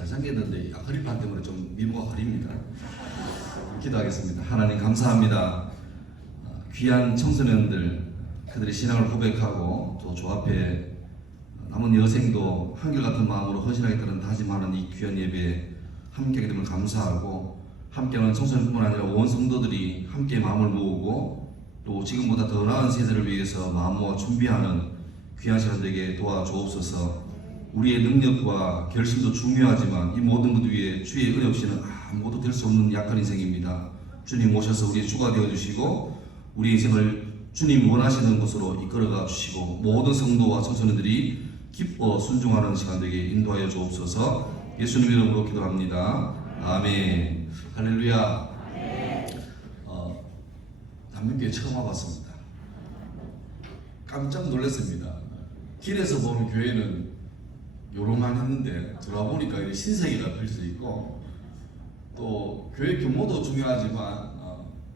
잘생겼는데 아크릴판 때문에 좀 미모가 가립니다. 기도하겠습니다. 하나님 감사합니다. 귀한 청소년들 그들의 신앙을 고백하고 또 주 앞에 남은 여생도 한결같은 마음으로 헌신하겠다는 다짐하는 이 귀한 예배에 함께하게 됨을 감사하고, 함께하는 청소년뿐만 아니라 온 성도들이 함께 마음을 모으고 또 지금보다 더 나은 세대를 위해서 마음 모아 준비하는 귀한 시간 되게 도와주옵소서. 우리의 능력과 결심도 중요하지만 이 모든 것 위에 주의 은혜 없이는 아무것도 될 수 없는 약한 인생입니다. 주님 오셔서 우리의 주가 되어주시고 우리 인생을 주님 원하시는 곳으로 이끌어가 주시고 모든 성도와 청소년들이 기뻐 순종하는 시간 되게 인도하여 주옵소서. 예수님 이름으로 기도합니다. 아멘. 할렐루야. 남문교회 처음 와봤습니다. 깜짝 놀랐습니다. 길에서 보는 교회는 요런만 했는데 들어보니까 신세계가 필 수 있고, 또 교회 규모도 중요하지만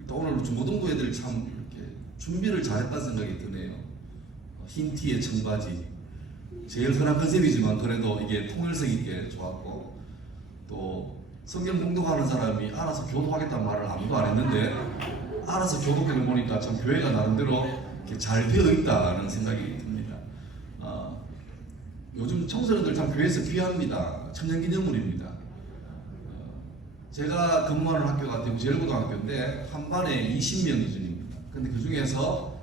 일단 오늘 중고등부 애들 참 이렇게 준비를 잘했다는 생각이 드네요. 흰 티에 청바지, 제일 흔한 컨셉이지만 그래도 이게 통일성 있게 좋았고, 또 성경 공독하는 사람이 알아서 교독하겠다는 말을 아무도 안 했는데 알아서 교독해를 보니까 참 교회가 나름대로 이렇게 잘 되어 있다는 생각이 듭니다. 요즘 청소년들 참 교회에서 귀합니다. 천년기념물입니다. 제가 근무하는 학교가 대구제일고등학교인데 한 반에 20명 기준입니다. 근데 그 중에서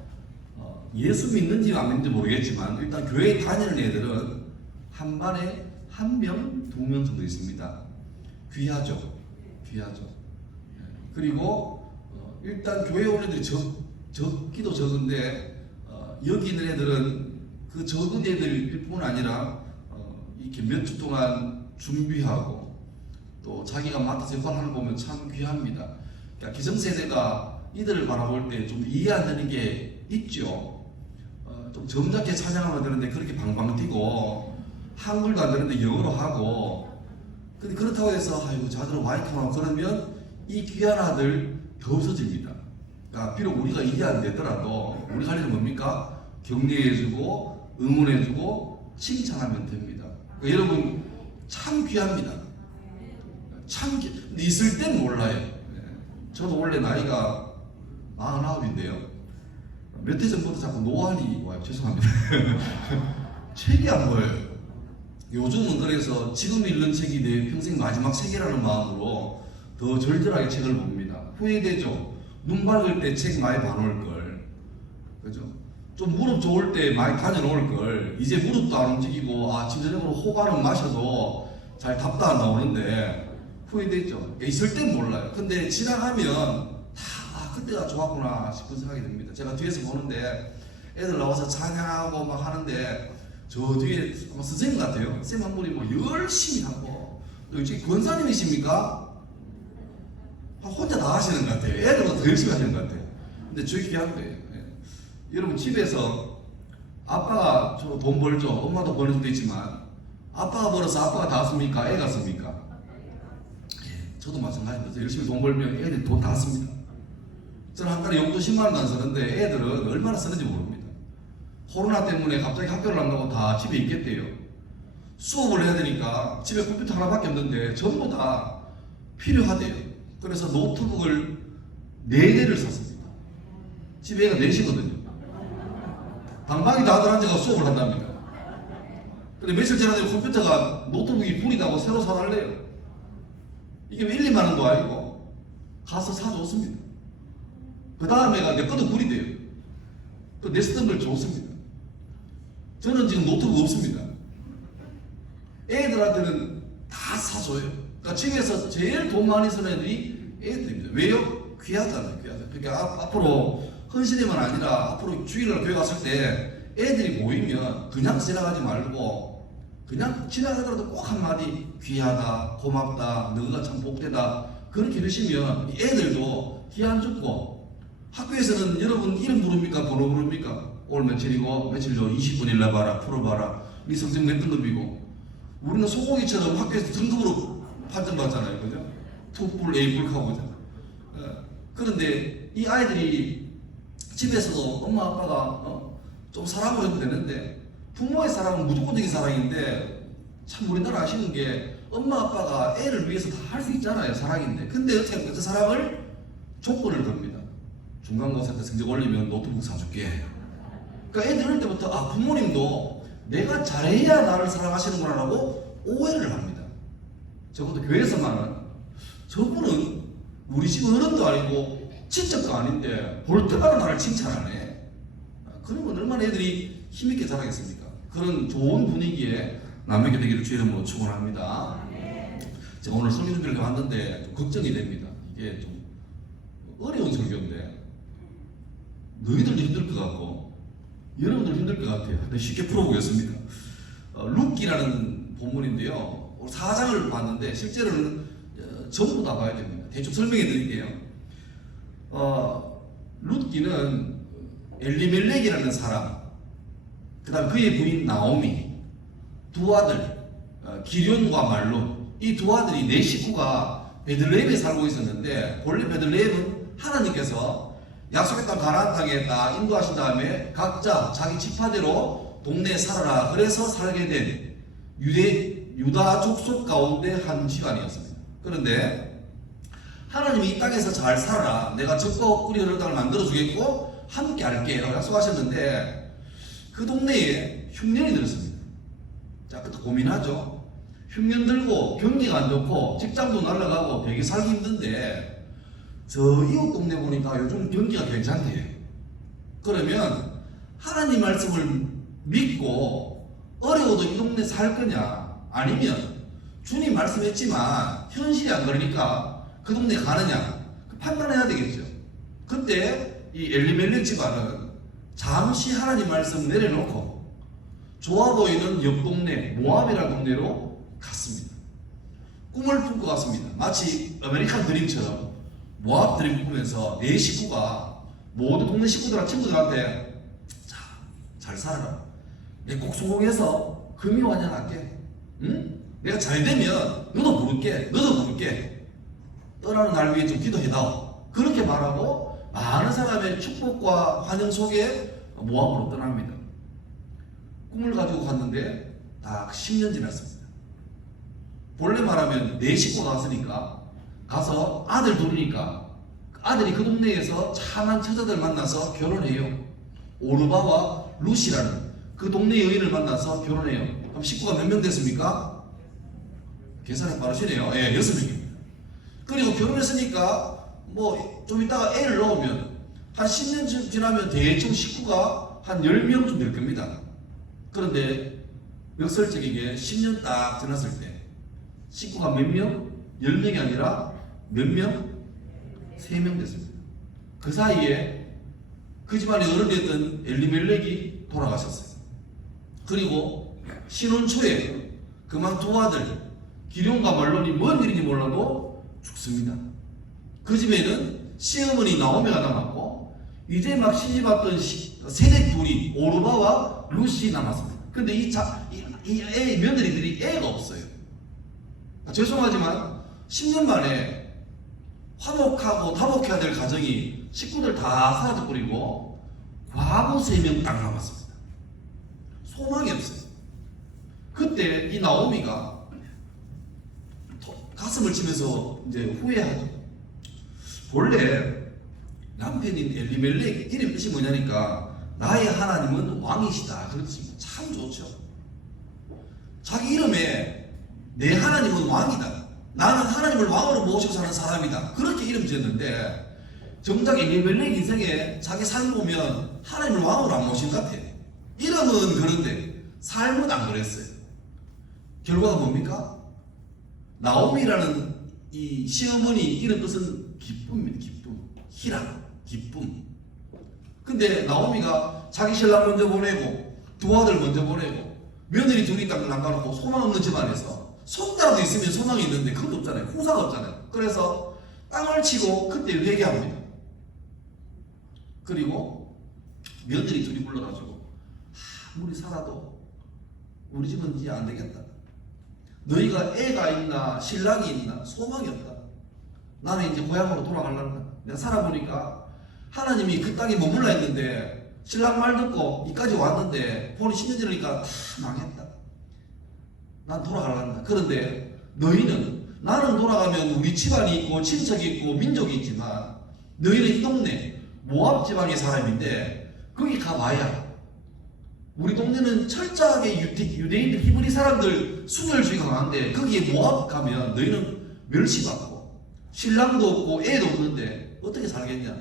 예수 믿는지 안 믿는지 모르겠지만 일단 교회에 다니는 애들은 한 반에 1명, 2명 정도 있습니다. 귀하죠. 귀하죠. 그리고 일단 교회에 오는 애들이 적기도 적은데 여기 있는 애들은 그 적은 애들일 뿐 아니라 이렇게 몇 주 동안 준비하고 또 자기가 맡아서 역할을 하는 거 보면 참 귀합니다. 그러니까 기성세대가 이들을 바라볼 때 좀 이해 안 되는 게 있죠. 좀 점잖게 찬양하면 되는데 그렇게 방방 뛰고 한글도 안 되는데 영어로 하고, 근데 그렇다고 해서 아이고 자들은 와이카나 그러면 이 귀한 아들 더 없어집니다. 그러니까 비록 우리가 이해 안 되더라도 우리 할 일은 뭡니까? 격려해주고 응원해주고 칭찬하면 됩니다. 그러니까 여러분 참 귀합니다. 참 근데 있을 땐 몰라요. 저도 원래 나이가 49인데요. 몇 해 전부터 자꾸 노안이 와요. 죄송합니다. 책이 안 보여요. 요즘은 그래서 지금 읽는 책이 내 평생 마지막 책이라는 마음으로 더 절절하게 책을 봅니다. 후회되죠. 눈 밝을 때 책 많이 봐놓을 걸. 그죠? 좀 무릎 좋을 때 많이 다녀놓을 걸. 이제 무릎도 안 움직이고 아침 저녁으로 호가는 마셔도 잘 답도 안 나오는데 후회되죠. 있을 땐 몰라요. 근데 지나가면 다 그때가 좋았구나 싶은 생각이 듭니다. 제가 뒤에서 보는데 애들 나와서 찬양하고 막 하는데 저 뒤에 아마 선생님 같아요. 쌤 한 분이 뭐 열심히 하고, 또 혹시 권사님이십니까? 혼자 다 하시는 것 같아요. 애들보다 더 열심히 하시는 것 같아요. 근데 저희 귀한 거예요. 여러분 집에서 아빠가 저로 돈 벌죠. 엄마도 버는 수도 있지만 아빠가 벌어서 아빠가 다 씁니까? 애가 씁니까? 저도 마찬가지입니다. 열심히 돈 벌면 애들이 돈 다 씁니다. 저는 한 달에 용돈 10만 원도 안 쓰는데 애들은 얼마나 쓰는지 모릅니다. 코로나 때문에 갑자기 학교를 안 가고 다 집에 있겠대요. 수업을 해야 되니까 집에 컴퓨터 하나밖에 없는데 전부 다 필요하대요. 그래서 노트북을 4대를 샀습니다. 집에 애가 4시거든요. 방방이 다들 앉아서 수업을 한답니다. 근데 며칠 지나서 컴퓨터가 노트북이 불이 나고 새로 사달래요. 이게 1, 2만 원도 아니고 가서 사줬습니다. 그 다음에가 내 것도 불이 돼요. 또 내 쓰던 걸 줬습니다. 저는 지금 노트북 없습니다. 애들한테는 다 사줘요. 그러니까 집에서 제일 돈 많이 쓰는 애들이 애들입니다. 왜요? 귀하잖아요. 귀하잖아요. 그러니까 앞으로 헌신이만 아니라 앞으로 주일날 교회 갔을 때 애들이 모이면 그냥 지나가지 말고 그냥 지나가더라도 꼭 한마디 귀하다, 고맙다, 너가 참 복되다 그렇게 해주시면 애들도 기한 죽고, 학교에서는 여러분 이름 부릅니까? 번호 부릅니까? 오늘 며칠이고 며칠 전 20분 일러봐라, 풀어봐라, 네 성적 몇 등급이고. 우리는 소고기처럼 학교에서 등급으로 판정받잖아요. 그죠? 투뿔, A뿔 하고. 그런데 이 아이들이 집에서도 엄마 아빠가 좀 사랑을 해도 되는데 부모의 사랑은 무조건적인 사랑인데 참 우리나라 아시는 게 엄마 아빠가 애를 위해서 다 할 수 있잖아요. 사랑인데. 근데 어떻게 합니까? 그 사랑을 조건을 겁니다. 중간고사 때 성적 올리면 노트북 사줄게. 그러니까 애들 어릴 때부터 아 부모님도 내가 잘해야 나를 사랑하시는구나 라고 오해를 합니다. 적어도 교회에서만은 저분은 우리 집 어른도 아니고 친척도 아닌데 볼 때마다 나를 칭찬하네. 그러면 얼마나 애들이 힘있게 자라겠습니까? 그런 좋은 분위기에 남에게 되기를 주의 이름으로 축원합니다. 제가 오늘 설교 준비를 해왔는데 좀 걱정이 됩니다. 이게 좀 어려운 설교인데 너희들도 힘들 것 같고 여러분들 힘들 것 같아요. 근데 쉽게 풀어보겠습니다. 룻기라는 본문인데요. 4장을 봤는데 실제로는 전부 다 봐야 됩니다. 대충 설명해 드릴게요. 룻기는 엘리멜렉이라는 사람, 그 다음 그의 부인 나오미, 두 아들 기럨과 말론, 이 두 아들이 네 식구가 베들레헴에 살고 있었는데 본래 베들레헴은 하나님께서 약속의 땅 가나안 땅에 다 인도하신 다음에 각자 자기 지파대로 동네에 살아라 그래서 살게 된 유다 족속 가운데 한 집안이었습니다. 그런데 하나님이 이 땅에서 잘 살아라, 내가 적과 꿀이 흐르는 땅을 만들어 주겠고 함께 할게 라고 약속하셨는데 그 동네에 흉년이 들었습니다. 자, 그때 고민하죠. 흉년 들고 경기가 안 좋고 직장도 날아가고 되게 살기 힘든데 저 이웃 동네 보니까 요즘 경기가 괜찮대요. 그러면 하나님 말씀을 믿고 어려워도 이 동네 살 거냐, 아니면 주님 말씀했지만 현실이 안 그러니까 그 동네 가느냐 판단해야 되겠죠. 그때 이 엘리멜렉 집안은 잠시 하나님 말씀 내려놓고 좋아 보이는 옆 동네 모압이라는 동네로 갔습니다. 꿈을 품고 갔습니다. 마치 아메리칸 드림처럼 모압 드림 꾸면서 내 식구가 모든 동네 식구들과 친구들한테 자, 잘 살아라. 내가 꼭 성공해서 금이 완연할게. 응? 내가 잘 되면 너도 부를게. 떠나는 날 위해 좀 기도해다오. 그렇게 말하고 많은 사람의 축복과 환영 속에 모압으로 떠납니다. 꿈을 가지고 갔는데 딱 10년 지났습니다. 본래 말하면 네 식구가 갔으니까 가서 아들 둘이니까 아들이 그 동네에서 참한 처자들 만나서 결혼해요. 오르바와 루시라는 그 동네 여인을 만나서 결혼해요. 그럼 식구가 몇 명 됐습니까? 계산이 빠르시네요. 예, 6명입니다. 그리고 결혼했으니까 뭐 좀 이따가 애를 낳으면 한 10년 지나면 대충 식구가 한 10명쯤 될 겁니다. 그런데 역설적이게 10년 딱 지났을 때 식구가 몇 명? 10명이 아니라 몇 명? 3명 됐습니다. 그 사이에 그 집안의 어른이었던 엘리멜렉이 돌아가셨어요. 그리고 신혼 초에 그만 두 아들 기럨과 말론이 뭔 일인지 몰라도 죽습니다. 그 집에는 시어머니 나오미가 남았고 이제 막 시집 왔던 세댁 둘이 오르바와 루시 남았습니다. 근데 이 며느리들이 애가 없어요. 죄송하지만 10년 만에 화목하고 다복해야 될 가정이 식구들 다 사라져버리고 과부 3명 딱 남았습니다. 소망이 없어요. 그때 이 나오미가 가슴을 치면서 이제 후회하죠. 본래 남편인 엘리멜렉 이름 뜻이 뭐냐니까 나의 하나님은 왕이시다 그렇지. 참 좋죠. 자기 이름에 내 하나님은 왕이다, 나는 하나님을 왕으로 모시고 사는 사람이다, 그렇게 이름 지었는데 정작 엘리멜렉 인생에 자기 삶을 보면 하나님을 왕으로 안 모신 것 같아. 이름은 그런데 삶은 안 그랬어요. 결과가 뭡니까? 나오미라는 이 시어머니 이름 뜻은 기쁨입니다. 기쁨, 희락, 기쁨. 근데 나오미가 자기 신랑 먼저 보내고 두 아들 먼저 보내고 며느리 둘이 딱 남겨놓고 소망 없는 집안에서 손자라도 있으면 소망이 있는데 그것도 없잖아요. 후사가 없잖아요. 그래서 땅을 치고 그때 회개합니다. 그리고 며느리 둘이 불러가지고 아무리 살아도 우리 집은 이제 안 되겠다. 너희가 애가 있나 신랑이 있나 소망이 없다. 나는 이제 고향으로 돌아가려다. 내가 살아보니까 하나님이 그 땅에 머물러 있는데 신랑 말 듣고 이까지 왔는데 본이 10년 지나니까 다 망했다. 난 돌아가려다. 그런데 너희는 나는 돌아가면 우리 집안이 있고 친척이 있고 민족이 있지만 너희는 이 동네 모압 지방의 사람인데 거기 가봐야 우리 동네는 철저하게 유대인들 히브리 사람들 순혈주의가 강한데 거기에 모압 가면 너희는 멸시받고 신랑도 없고 애도 없는데 어떻게 살겠냐.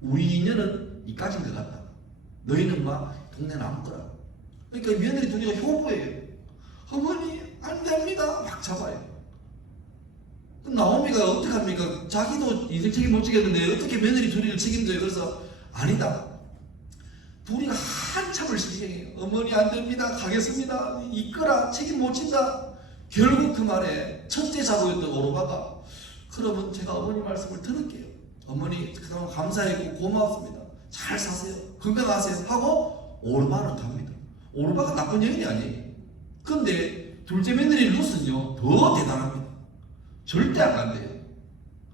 우리 인연은 이까진 것 같다. 너희는 막 동네 남거라. 그러니까 며느리 둘이가 효부예요. 어머니 안 됩니다. 막 잡아요. 나오미가 어떡합니까? 자기도 인생 책임 못 지겠는데 어떻게 며느리 둘이를 책임져요? 그래서 아니다. 둘이가 한참을 신경해요. 어머니 안 됩니다. 가겠습니다. 이끌어 책임 못 진다. 결국 그 말에 첫째 자고였던 오르바가 그러면 제가 어머니 말씀을 들을게요. 어머니 그동안 감사했고 고마웠습니다. 잘 사세요. 건강하세요. 하고 오르바는 갑니다. 오르바가 나쁜 여인이 아니에요. 근데 둘째 며느리 룻은요 더 대단합니다. 절대 안 간대요.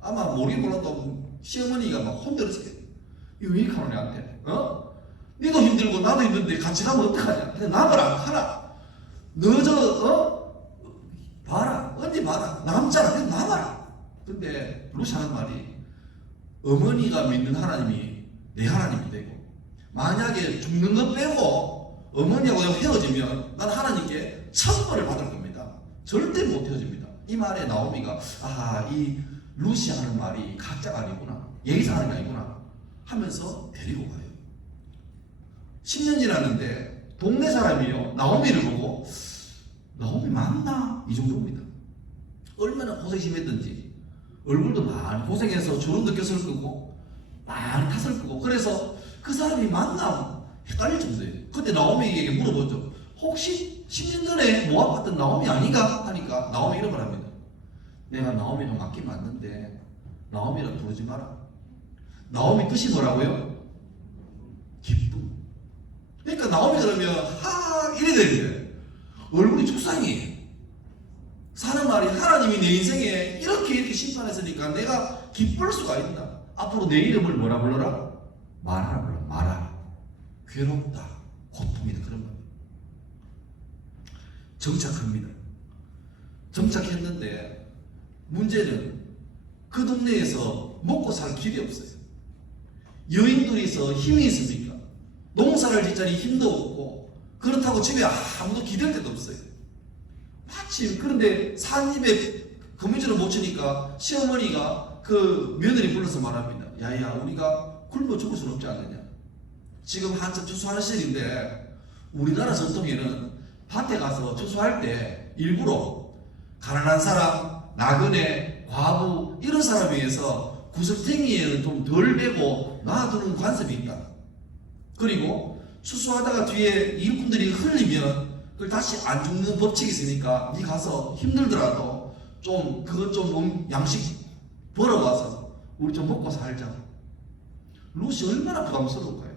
아마 모르긴 몰라도 시어머니가 막 혼들었어요. 이거 왜 이렇게 하는 애한테? 니도 힘들고 나도 힘든데 같이 가면 어떡하냐? 근데 남을 안 가라. 너 봐라. 언니 봐라. 남자라. 그냥 남아라. 근데 룻이 하는 말이 어머니가 믿는 하나님이 내 하나님이 되고 만약에 죽는 것 빼고 어머니하고 헤어지면 난 하나님께 천벌을 받을 겁니다. 절대 못 헤어집니다. 이 말에 나오미가 이 룻이 하는 말이 가짜가 아니구나. 예의상 하는 게 아니구나 하면서 데리고 가요. 10년 지났는데 동네 사람이요 나오미를 보고 나오미 맞나? 이 정도입니다. 얼마나 고생이 심했던지 얼굴도 많이 고생해서 주름도 꼈을 거고 많이 탔을 거고 그래서 그 사람이 맞나 헷갈릴 정도예요. 그때 나오미에게 물어보죠. 혹시 10년 전에 모압 갔던 나오미 아닌가? 하니까 나오미 이런 말 합니다. 내가 나오미는 맞긴 맞는데 나오미라 부르지 마라. 나오미 뜻이 뭐라고요? 기쁨. 그러니까 나오미 그러면 이래 되는데 얼굴이 죽상이에요. 사는 말이 하나님이 내 인생에 이렇게 심판했으니까 내가 기쁠 수가 있나. 앞으로 내 이름을 뭐라 불러라? 마라라 불러. 마라. 괴롭다. 고통이다. 그런 말. 정착합니다. 정착했는데 문제는 그 동네에서 먹고 살 길이 없어요. 여인들이서 힘이 있습니까? 농사를 짓자니 힘도 없고 그렇다고 집에 아무도 기댈 데도 없어요. 마침 그런데 산입에 거미줄을 못 치니까 시어머니가 그 며느리 불러서 말합니다. 야야 우리가 굶어 죽을 수는 없지 않느냐. 지금 한참 추수하는 시절인데 우리나라 전통에는 밭에 가서 추수할 때 일부러 가난한 사람, 나그네, 과부 이런 사람에 의해서 구석탱이에는 좀 덜 베고 놔두는 관습이 있다. 그리고 추수하다가 뒤에 일꾼들이 흘리면 그걸 다시 안 죽는 법칙이 있으니까 니 가서 힘들더라도 좀 그것 좀 양식 벌어와서 우리 좀 먹고 살자. 룻이 얼마나 부담스러울까요?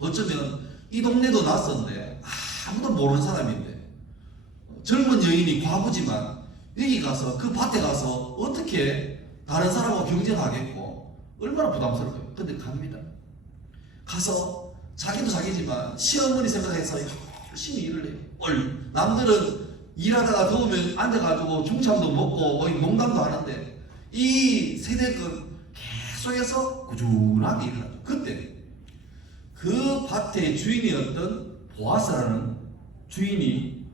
어쩌면 이 동네도 낯선데 아무도 모르는 사람인데 젊은 여인이 과부지만 여기 가서 그 밭에 가서 어떻게 다른 사람하고 경쟁하겠고 얼마나 부담스러울까요? 근데 갑니다. 가서 자기도 자기지만 시어머니 생각해서 열심히 일을 해요. 남들은 일하다가 더우면 앉아가지고 중참도 먹고 농담도 하는데 이 세대는 계속해서 꾸준하게 일을 하죠. 그때 그 밭의 주인이었던 보아스라는 주인이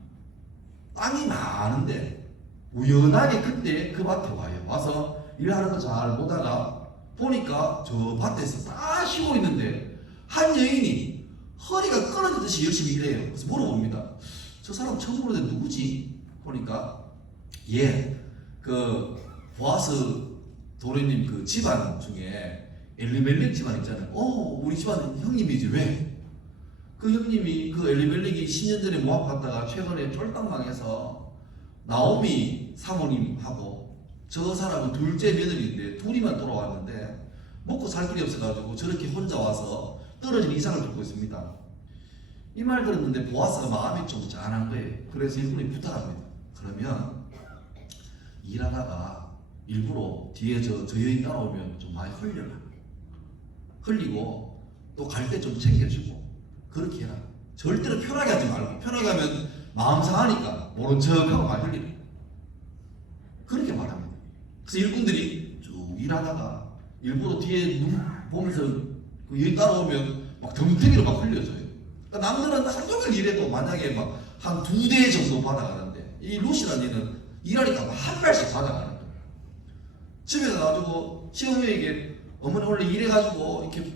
땅이 많은데 우연하게 그때 그 밭에 와요. 와서 일하는 거 잘 보다가 보니까 저 밭에서 다 쉬고 있는데 한 여인이 허리가 끊어지듯이 열심히 일해요. 그래서 물어봅니다. 저 사람 처음 보는데 누구지? 보니까 그 보아스 도련님 그 집안 중에 엘리멜렉 집안 있잖아요. 우리 집안 형님이지. 왜? 그 형님이 그 엘리멜렉이 10년 전에 모압 갔다가 최근에 쫄딱 망해서 나오미 사모님하고 저 사람은 둘째 며느리인데 둘이만 돌아왔는데 먹고 살 길이 없어가지고 저렇게 혼자 와서 떨어진 이상을 듣고 있습니다. 이 말 들었는데 보아스가 마음이 좀 짠한 거예요. 그래서 일꾼이 부탁합니다. 그러면 일하다가 일부러 뒤에 저 여인 따라오면 좀 많이 흘려라. 흘리고 또 갈 때 좀 챙겨주고 그렇게 해라. 절대로 편하게 하지 말고 편하게 하면 마음 상하니까 모른 척하고 많이 흘리라. 그렇게 말합니다. 그래서 일꾼들이 쭉 일하다가 일부러 뒤에 눈 보면서 그 일 따라오면 막 덩탱이로 막 흘려져요. 그러니까 남들은 하루 종일 일해도 만약에 막 한 2대 정도 받아가는데 이 루시라는 얘는 일하니까 막 한 발씩 받아가는 거예요. 집에 가가지고 시어머니에게 어머니 원래 일해가지고 이렇게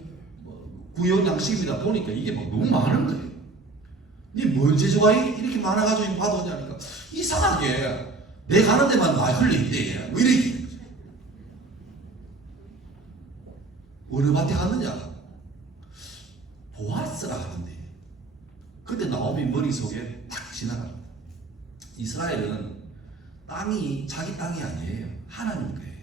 구형 양식입니다 보니까 이게 막 너무 많은 거예요. 니뭔 재주가 이렇게 많아가지고 받아오냐니까 이상하게 내 가는 데만 많이 흘려있대. 뭐 이렇게 어느 밭에 갔느냐? 보아스라 하던데. 그때 나오미 머릿속에 딱 지나갑니다. 이스라엘은 땅이 자기 땅이 아니에요. 하나님 거예요.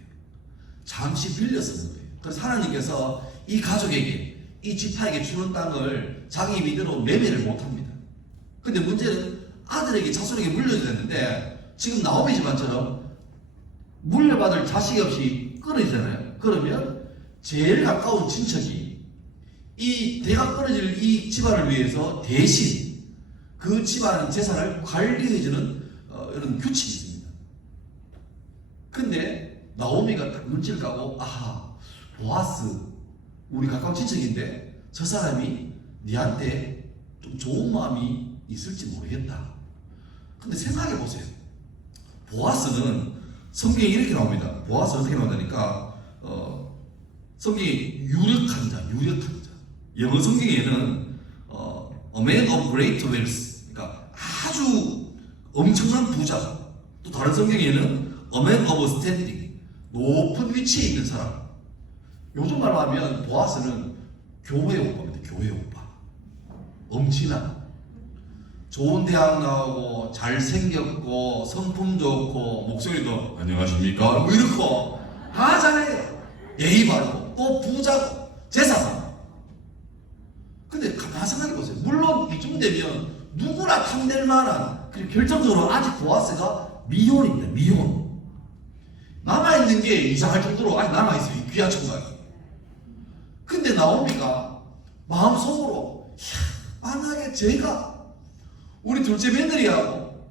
잠시 빌려 쓰는 거예요. 그래서 하나님께서 이 가족에게, 이 지파에게 주는 땅을 자기 믿음으로 매매를 못합니다. 근데 문제는 아들에게, 자손에게 물려줘야 되는데 지금 나오미 집안처럼 물려받을 자식이 없이 끊어지잖아요. 그러면 제일 가까운 친척이 이 대가 끊어질 이 집안을 위해서 대신 그 집안 재산을 관리해주는 이런 규칙이 있습니다. 근데 나오미가 딱 눈치를 까고 아하, 보아스 우리 가까운 친척인데 저 사람이 니한테 좀 좋은 마음이 있을지 모르겠다. 근데 생각해 보세요. 보아스는 성경에 이렇게 나옵니다. 보아스는 어떻게 나온다니까 성경이 유력한 자. 영어 성경에는 a man of great wealth, 그러니까 아주 엄청난 부자. 또 다른 성경에는 a man of standing, 높은 위치에 있는 사람. 요즘 말로 하면 보아스는 교회 오빠입니다. 교회 오빠. 엄친아. 좋은 대학 나오고 잘생겼고 성품 좋고 목소리도 안녕하십니까 뭐 이렇고 다 잘해요. 예의 바르고 또 부자고 재산 많고. 근데 가만히 생각해보세요. 물론 이쯤 되면 누구나 탐낼 만한, 그리고 결정적으로 아직 보아스가 미혼입니다. 미혼. 남아있는 게 이상할 정도로 아직 남아있어요. 이 귀한 청각이. 근데 나오미가 마음속으로 만약에 제가 우리 둘째 며느리하고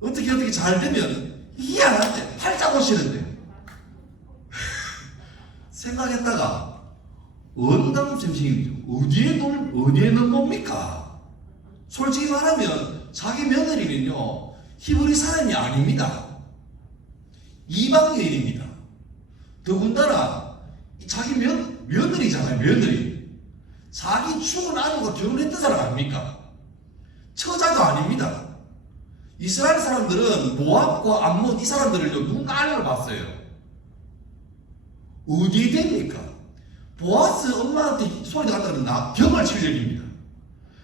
어떻게 잘 되면 희한한데 팔자 고시는데 생각했다가 언담생심이죠. 어디에 넣은 겁니까? 솔직히 말하면 자기 며느리는요 히브리 사람이 아닙니다. 이방 여인입니다. 더군다나 자기 며느리잖아요. 며느리. 자기 죽은 아들과 결혼했던 사람 아닙니까? 처자도 아닙니다. 이스라엘 사람들은 모압과 암몬 이 사람들을요 눈 깔려 봤어요. 어디에 됩니까? 보아스 엄마한테 소리 나갔다는 병을 칠 얘기입니다.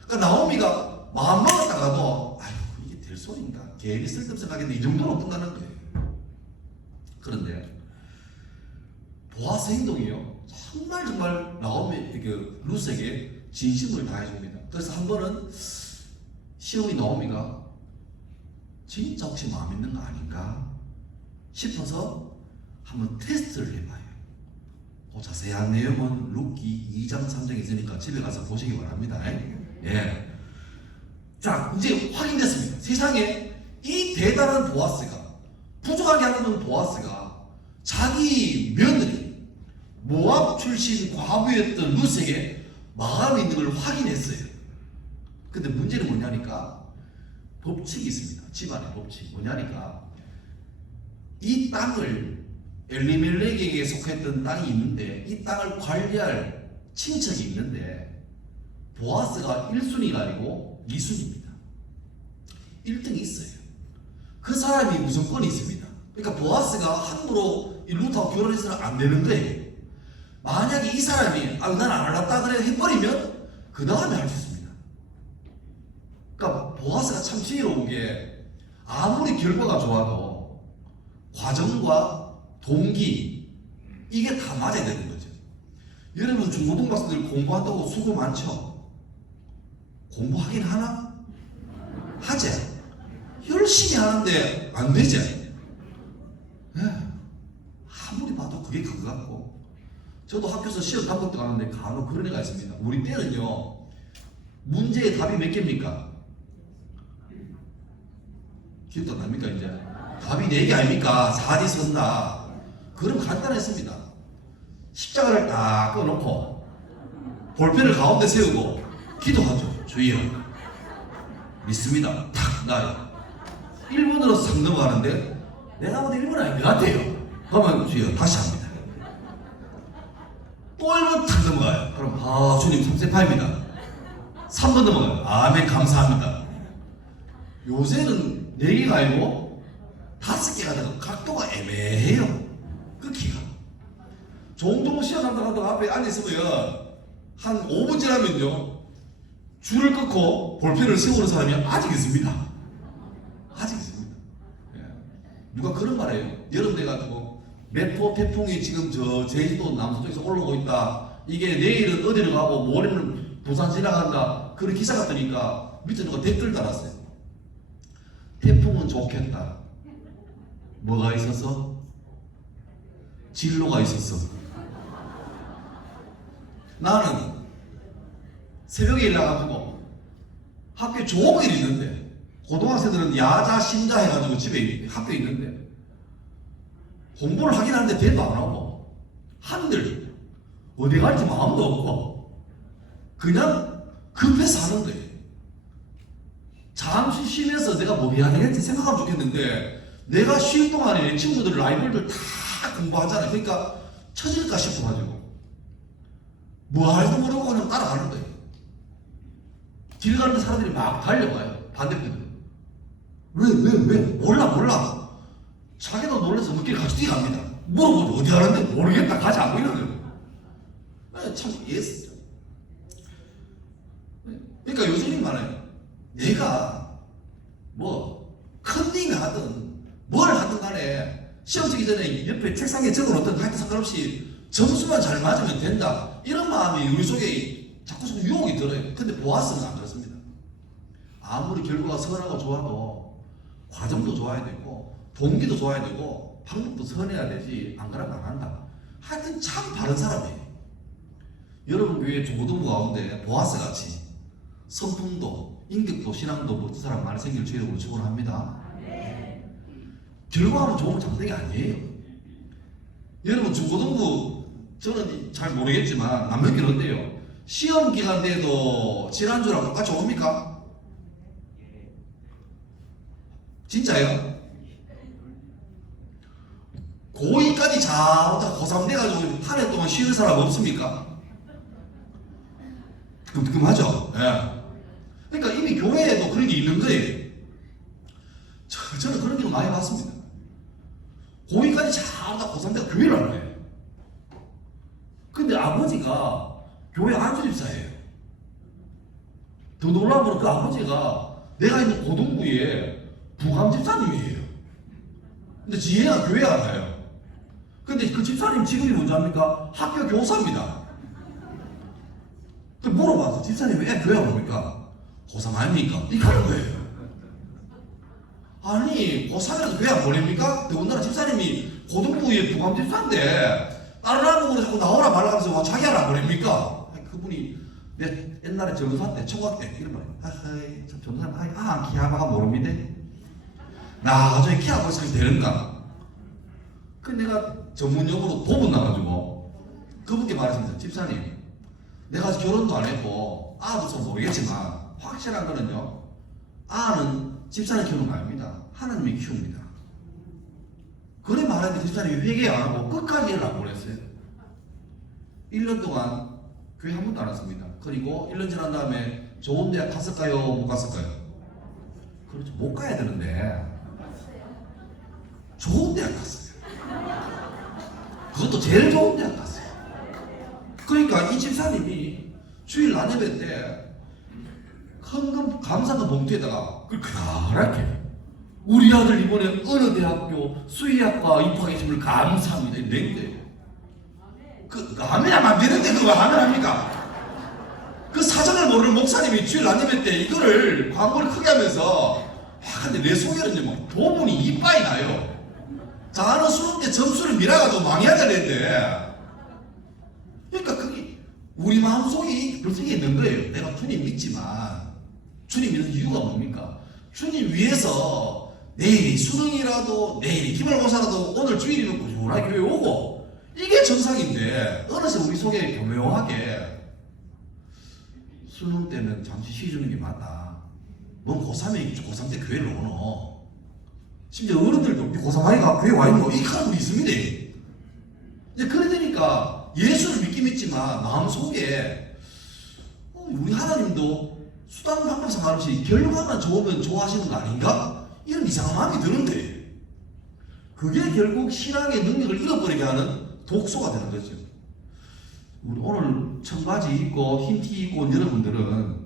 그러니까 나오미가 마음 먹었다가도 아유 이게 될 소리인가? 괜히 쓸데없이 생각했는데 이 정도는 끝나는 거예요. 그런데 보아스 행동이요 정말 나오미 루스에게 진심을 다해줍니다. 그래서 한 번은 시어머니 나오미가 진짜 혹시 마음 있는 거 아닌가 싶어서 한번 테스트를 해봐요. 자세한 내용은 룻기 2장 3장에 있으니까 집에 가서 보시기 바랍니다. 예. 자, 이제 확인됐습니다. 세상에 이 대단한 보아스가, 부족하게 하는 보아스가 자기 며느리 모압 출신 과부였던 룻에게 마음이 있는 걸 확인했어요. 근데 문제는 뭐냐니까 법칙이 있습니다. 집안의 법칙 뭐냐니까 이 땅을 엘리멜렉에게 속했던 땅이 있는데 이 땅을 관리할 친척이 있는데 보아스가 1순위가 아니고 2순위입니다. 1등이 있어요. 그 사람이 우선권이 있습니다. 그러니까 보아스가 함부로 이 룻하고 결혼해서는 안 되는 거예요. 만약에 이 사람이 난 안 할랍다 그래 해버리면 그 다음에 할 수 있습니다. 그러니까 보아스가 참 지혜로운 게 아무리 결과가 좋아도 과정과 동기 이게 다 맞아야 되는 거죠. 여러분 중고등학생들 공부한다고 수고 많죠? 공부하긴 하나? 하지. 열심히 하는데 안 되지. 네. 아무리 봐도 그게 그거 같고 저도 학교에서 시험 감독도 가는데 간혹 그런 애가 있습니다. 우리 때는요 문제의 답이 몇 개입니까? 기억도 안 납니까 이제? 답이 4개 아닙니까? 사지 선다. 그럼 간단했습니다. 십자가를 딱 꺼놓고 볼펜을 가운데 세우고 기도하죠. 주여 믿습니다. 탁 나요. 1번으로 싹 넘어가는데 내가 보다 1번 아닌 것 같아요. 그러면 주여 다시 합니다. 또 1번 탁 넘어가요. 그럼 주님 3세파입니다. 3번 넘어가요. 아멘 감사합니다. 요새는 4개가 아니고 5개가 되고 각도가 애매해요. 그 키가. 종종 시험한다고 앞에 앉아있으면 한 5분 지나면요 줄을 끊고 볼펜을 세우는 사람이 아직 있습니다. 아직 있습니다. 예. 누가 그런 말해요. 여름 돼가지고 매포 태풍이 지금 저 제주도 남서쪽에서 올라오고 있다. 이게 내일은 어디로 가고 모레는 부산 지나간다. 그런 기사가 뜨니까 밑에 누가 댓글 달았어요. 태풍은 좋겠다. 뭐가 있어서? 진로가 있었어. 나는 새벽에 일나가지고 학교에 좋은 일이 있는데 고등학생들은 야자 심자 해가지고 집에 학교에 있는데 공부를 하긴 하는데 대도 안 하고 한들 어디 갈지 마음도 없고 그냥 급해서 하는 거예요. 잠시 쉬면서 내가 뭐 해야 되겠지 생각하면 좋겠는데 내가 쉴 동안에 내 친구들 라이벌들 다 공부하잖아요. 그러니까 처질까 싶어가지고 뭐 할도 모르고 그냥 따라가는 거예요. 길 가는 사람들이 막 달려와요. 반대편으로. 왜? 몰라. 자기도 놀라서 늦게 같이 뛰어갑니다. 물어보죠. 어디 가는데 모르겠다. 가지 않고 이러는. 참 예스. 그러니까 요즘이 많아요. 내가 뭐 컨닝 하든 뭘 하든 간에 시험 치기 전에 옆에 책상에 적어놓든 하여튼 상관없이 점수만 잘 맞으면 된다. 이런 마음이 우리 속에 자꾸 유혹이 들어요. 근데 보아서는 안 그렇습니다. 아무리 결과가 선하고 좋아도 과정도 좋아야 되고 동기도 좋아야 되고 방법도 선해야 되지 안 그러면 안 한다. 하여튼 참 바른 사람이에요. 여러분 교회 조고등부 가운데 보아스 같이 성품도 인격도 신앙도 멋진 사람 많이 생길 주의로 축원합니다. 결과는 좋으면 장땡이 아니에요. 여러분 중고등부 저는 잘 모르겠지만 남편끼리 어때요? 시험 기간 때도 지난주랑 똑같이 옵니까? 진짜요? 고2까지 잘 오다가 고3 돼가지고 한 해 동안 쉬는 사람 없습니까? 끔끔하죠? 예. 그러니까 이미 교회에도 그런 게 있는 거예요. 저는 그런 게 많이 봤습니다. 고2까지 잘 오다가 고3 돼가 교회를 안 해요. 근데 아버지가 교회 안수집사예요. 더 놀라운 건 그 아버지가 내가 있는 고등부에 부감집사님이에요. 근데 지혜가 교회 안 가요. 근데 그 집사님 직업이 뭔지 압니까? 학교 교사입니다. 물어봐서 집사님 왜 교회 안 옵니까? 고3 아닙니까? 이렇게 하는 거예요. 아니 고3에서 교회 안 보냅니까? 더군다나 집사님이 고등부의 부감집사인데 다른 학교로 자꾸 나오라 말라 하면서 자기를 안 보냅니까? 그분이 내 옛날에 전도사 때 청각 때 이런 말이에요. 하하이 참 전도사 키아바가 모릅니다. 나중에 키아바 있으면 되는가? 그 내가 전문 용어로 도분 나가지고 그분께 말했습니다. 집사님 내가 아직 결혼도 안 했고 아도 잘 모르겠지만 확실한 거는요 아는 집사님 키우는 거 아닙니다. 하나님이 키웁니다. 그래 말하는데 집사님이 회개 안 하고 끝까지 일을 안 보냈어요. 1년 동안 교회 한 번도 안 왔습니다. 그리고 1년 지난 다음에 좋은 대학 갔을까요? 못 갔을까요? 그렇죠. 못 가야 되는데 좋은 대학 갔어요. 그것도 제일 좋은 대학 갔어요. 그러니까 이 집사님이 주일 나녁에 때 헌금 감사금 봉투에다가 그렇게 우리 아들 이번에 어느 대학교 수의학과 입학해 주심을 감사합니다. 낸데 하면 안 되는데 그거 하면 합니까? 그 사정을 모르는 목사님이 주일 나님회 때 이거를 광고를 크게 하면서 근데 내 속에는 막 도분이 이빠이 나요. 자는 수능 때 점수를 밀어가지고 망해야 되는데 그러니까 그게 우리 마음속에 벌써 있는 거예요. 내가 주님 믿지만 주님 믿는 이유가 뭡니까? 주님 위해서 내일이 수능이라도 내일이 기말고사라도 오늘 주일이면 꾸준하게 교회 오고 이게 정상인데 어느새 우리 속에 교묘하게 수능 때는 잠시 쉬어주는 게 맞다. 넌 고3에 고3 때 교회를 오노. 심지어 어른들도 고3 아이가 교회 와 있는 거 이 하는 분이 있습니다. 이제 그래 되니까 예수를 믿긴 믿지만 마음속에 우리 하나님도 수단 방법 상관없이 결과만 좋으면 좋아하시는 거 아닌가? 이런 이상한 마음이 드는데 그게 결국 신앙의 능력을 잃어버리게 하는 독소가 되는 거죠. 우리 오늘 청바지 입고 흰 티 입고 온 여러분들은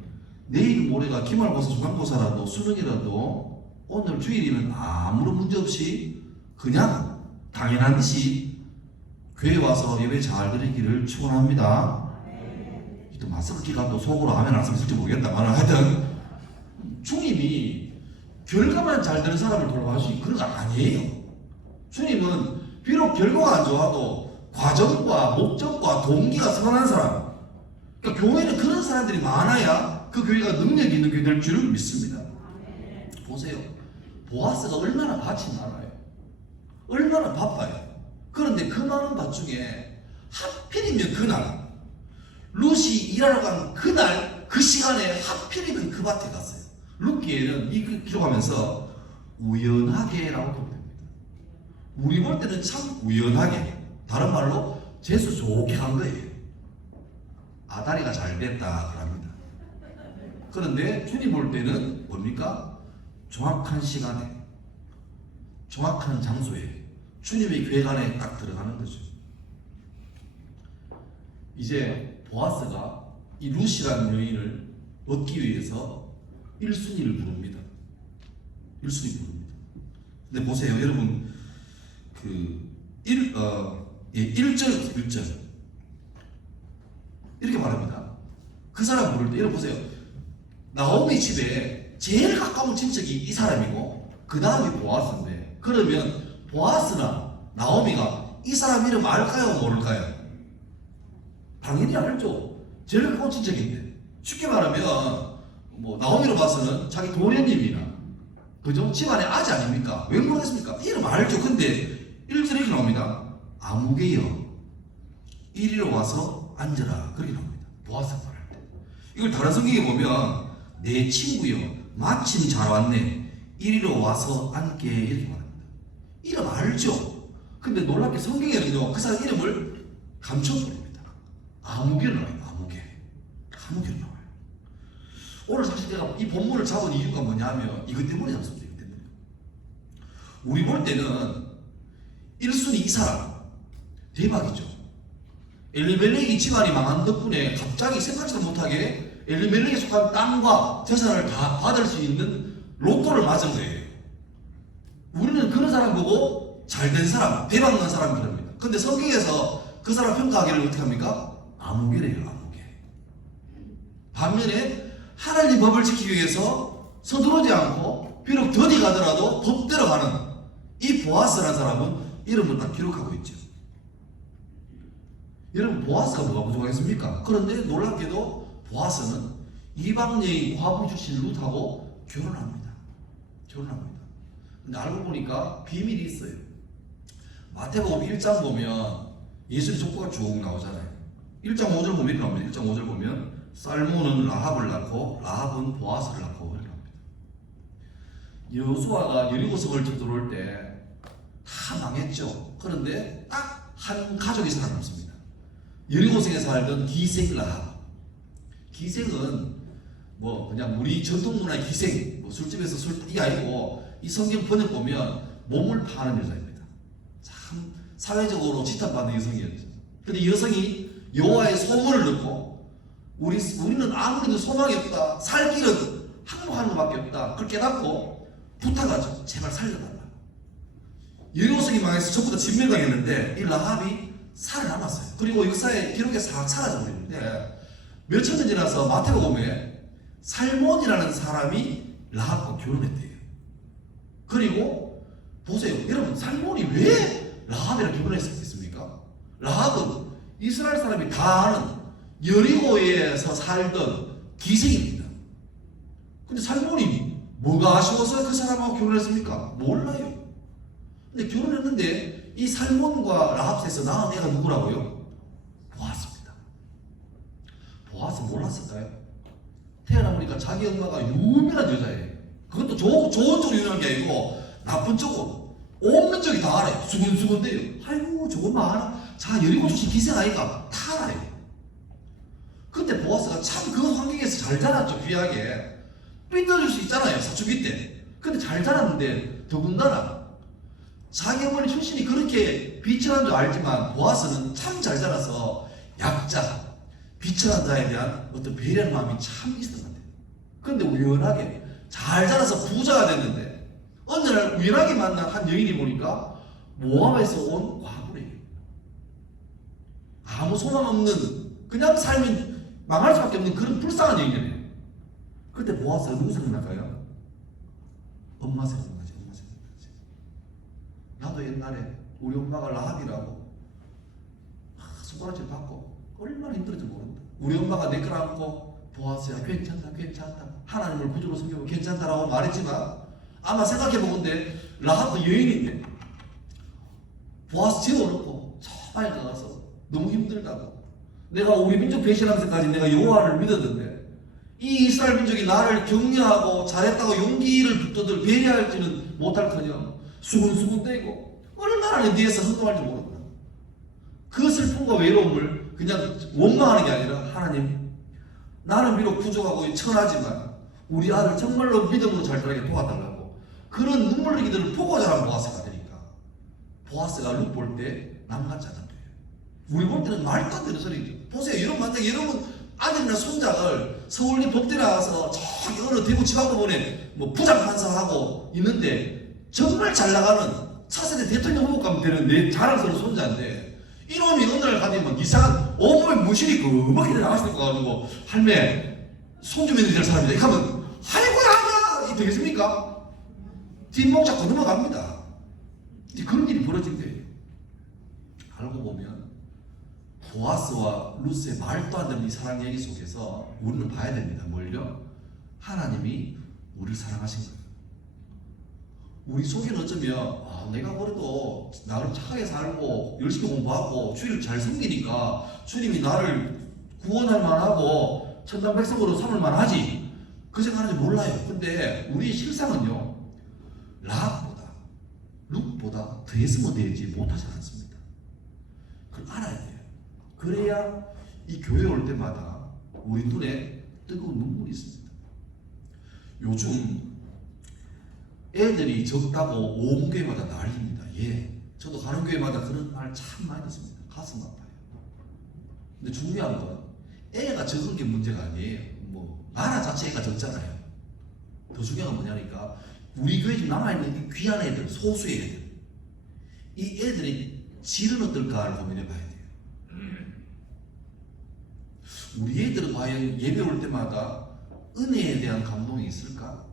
내일 모레가 기말고사 중간고사라도 수능이라도 오늘 주일이면 아무런 문제 없이 그냥 당연한 듯이 교회 와서 예배 잘 드리기를 축원합니다. 또 마스크 끼가 또 속으로 아멘 안 했을지 모르겠다만 하여튼 주님이 결과만 잘 되는 사람을 돌봐주시 그런 거 아니에요. 주님은 비록 결과가 안 좋아도 과정과 목적과 동기가 선한 사람, 그러니까 교회는 그런 사람들이 많아야 그 교회가 능력 있는 교회 될 줄을 믿습니다. 보세요. 보아스가 얼마나 밭이 많아요. 얼마나 바빠요. 그런데 그 많은 밭 중에 하필이면 그날 룻이 일하러 간 그날 그 시간에 하필이면 그 밭에 갔어요. 룻기에는 이 기록하면서 우연하게라고 기록됩니다. 우리 볼 때는 참 우연하게, 다른 말로 재수 좋게 간 거예요. 아다리가 잘 됐다 그럽니다. 그런데 주님 볼 때는 뭡니까? 정확한 시간에 정확한 장소에 주님의 괴간에 딱 들어가는 거죠. 이제 보아스가 이 룻이라는 여인을 얻기 위해서 1순위를 부릅니다. 1순위 부릅니다. 근데 보세요, 여러분, 1절 이렇게 말합니다. 그 사람 부를 때 여러분 보세요. 나오미 집에 제일 가까운 친척이 이 사람이고 그 다음이 보아스인데, 그러면 보아스나 나오미가 이 사람 이름 알까요 모를까요? 당연히 알죠. 제일 가까운 친척인데. 쉽게 말하면 뭐 나오미로 봐서는 자기 도련님이나 그죠? 집안의 아지 아닙니까? 왜 모르겠습니까? 이름 알죠. 근데 1절에 이렇게 나옵니다. 아무개여 이리로 와서 앉아라, 그렇게 나옵니다. 보아스가 말할 때. 이걸 다른 성경에 보면 내 친구여 마침 잘 왔네, 이리로 와서 앉게, 이렇게 말합니다. 이름 알죠. 근데 놀랍게 성경에는요 그 사람 이름을 감춰버립니다. 아무개로 나와요. 아무개로 나와요. 오늘 사실 제가 이 본문을 잡은 이유가 뭐냐면 이것 때문에 잡습니다. 이것 때문에. 우리 볼 때는 1순위 이 사람 대박이죠. 엘리멜렉이 집안이 망한 덕분에 갑자기 생각지도 못하게 엘리멜렉에 속한 땅과 재산을 다 받을 수 있는 로또를 맞은 거예요. 우리는 그런 사람 보고 잘된 사람, 대박난 사람이 그럽니다. 근데 성경에서 그 사람 평가하기를 어떻게 합니까? 아무개래요. 아무개. 반면에 하나님 법을 지키기 위해서 서두르지 않고 비록 더디 가더라도 법대로 가는 이 보아스라는 사람은 이름을 딱 기록하고 있죠. 여러분, 보아스가 뭐가 부족하겠습니까? 그런데 놀랍게도 보아스는 이방 여인 과부 출신 룻하고 결혼합니다. 근데 알고 보니까 비밀이 있어요. 마태복음 1장 보면 예수의 족보가 쭉 나오잖아요. 1장 5절 보면 이렇게 나옵니다. 1장 5절 보면 살몬은 라합을 낳고 라합은 보아스를 낳고 이렇게 나옵니다. 여호수아가 여리고성을 쳐들어올 때 다 망했죠. 그런데 딱 한 가족이 살아남습니다. 여리고성에 살던 기생 라합. 기생은 뭐 그냥 우리 전통 문화의 기생, 뭐 술집에서 술 이게 아니고 이 성경 번역 보면 몸을 파는 여자입니다. 참 사회적으로 지탄받는 여성이었죠. 근데 이 여성이 여호와의 소문을 듣고 우리는 아무래도 소망이 없다, 살 길은 항복하는 것밖에 없다, 그걸 깨닫고 부탁하죠. 제발 살려달라. 여리고성이 망해서 전부 다 진멸당했는데 이 라합이 살아남았어요. 그리고 역사의 기록에 싹 사라져버리는데 몇천 년 지나서 마태복음에 살몬이라는 사람이 라합과 결혼했대요. 그리고 보세요, 여러분, 살몬이 왜 라합이랑 결혼했겠습니까? 라합은 이스라엘 사람이 다 아는 여리고에서 살던 기생입니다. 근데 살몬이 뭐가 아쉬워서 그 사람하고 결혼했습니까? 몰라요. 근데 결혼했는데 이 살몬과 라합에서 낳은 애가 누구라고요? 보아스입니다. 보아스 몰랐을까요? 태어나보니까 자기 엄마가 유명한 여자예요. 그것도 좋은 쪽으로 유명한 게 아니고 나쁜 쪽으로. 온 민족이 다 알아요. 수근수근대요. 아이고 저거 뭐 하나? 자 여리고 출신 기생 아이가 다 알아요. 그때 보아스가 참 그 환경에서 잘 자랐죠. 귀하게 삐뚤어질 수 있잖아요. 사춘기 때. 근데 잘 자랐는데 더군다나 자기 어머니 출신이 그렇게 비천한 줄 알지만 보아스는 참 잘 자라서 약자, 비천한 자에 대한 어떤 배려하는 마음이 참 있었던 것 같아요. 그런데 우연하게 잘 자라서 부자가 됐는데 어느 날 우연하게 만난 한 여인이 보니까 모압에서 온 과부래요. 아무 소망 없는 그냥 삶이 망할 수밖에 없는 그런 불쌍한 여인이에요. 그때 보아스가 누구 생각날까요? 엄마 생각나지. 엄마 생각나지. 나도 옛날에 우리 엄마가 라합이라고 손가락질 받고 얼마나 힘들었지 모른다. 우리 엄마가 내 걸 안고 보아스야 괜찮다 괜찮다 하나님을 구주로 섬기고 괜찮다라고 말했지만 아마 생각해보건데 라합도 여인인데 보아스 재워놓고 처방에 가서 너무 힘들다고 내가 우리 민족 배신하면서까지 내가 여호와를 믿었는데 이 이스라엘 민족이 나를 격려하고 잘했다고 용기를 북돋을 배려할지는 못할커녕 수군수군대고 얼마나 내 뒤에서 흥분할지 모른다. 그 슬픔과 외로움을 그냥 원망하는 게 아니라 하나님 나는 비록 부족하고 천하지만 우리 아들 정말로 믿음으로 잘 자라게 도와달라고 그런 눈물 흘리기들을 보고 자란 보아스가 되니까 보아스가 룻 볼 때 남같지 않은 거예요. 우리 볼 때는 말도 안 되는 소리죠. 보세요. 여러분 만약에 여러분 아들이나 손자를 서울리 법대 나가서 저기 어느 대구 지방법원에 뭐 부장판사하고 있는데 정말 잘 나가는 차세대 대통령 후보 가면 되는 내 자랑스러운 손자인데 이놈이 어느 날 가면 이상한 온몸에 무신이 그렇게 나가실 거 가지고 할매 손주 며느리 될 사람이다 이렇게 하면 아이고야 이 되겠습니까? 뒷목 잡고 넘어갑니다. 그런 일이 벌어진대요. 알고 보면 보아스와 룻의 말도 안 되는 이 사랑 얘기 속에서 우리는 봐야 됩니다. 뭘요? 하나님이 우리를 사랑하신 거예요. 우리 속에는 어쩌면 내가 그래도 나름 착하게 살고 열심히 공부하고 주님을 잘 섬기니까 주님이 나를 구원할 만하고 천당백성으로 삼을 만하지 그 생각하는지 몰라요. 근데 우리의 실상은요 라합보다 룻보다 더했으면 되지 못하지 않습니다. 그걸 알아야 돼요. 그래야 이 교회 올 때마다 우리 눈에 뜨거운 눈물이 있습니다. 요즘 애들이 적다고 온 교회마다 난리입니다. 예, 저도 가는 교회마다 그런 말 참 많이 듣습니다. 가슴 아파요. 근데 중요한 건 애가 적은 게 문제가 아니에요. 뭐 나라 자체가 적잖아요. 더 중요한 건 뭐냐니까 우리 교회에 지금 남아있는 이 귀한 애들, 소수의 애들 이 애들의 질은 어떨까를 고민해봐야 돼요. 우리 애들은 과연 예배 올 때마다 은혜에 대한 감동이 있을까?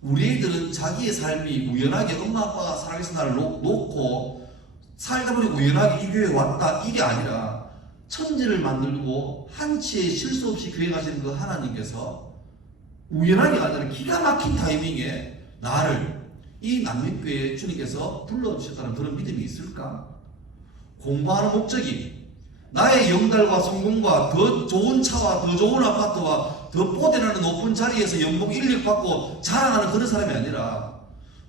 우리 애들은 자기의 삶이 우연하게 엄마 아빠가 살아계신 나를 놓고 살다 보니 우연하게 이 교회에 왔다 이게 아니라 천지를 만들고 한치의 실수 없이 교회 가시는 그 하나님께서 우연하게 아니라 기가 막힌 타이밍에 나를 이 난민교회에 주님께서 불러주셨다는 그런 믿음이 있을까? 공부하는 목적이 나의 영달과 성공과 더 좋은 차와 더 좋은 아파트와 더 뽀대나는 높은 자리에서 연봉 1억 받고 자랑하는 그런 사람이 아니라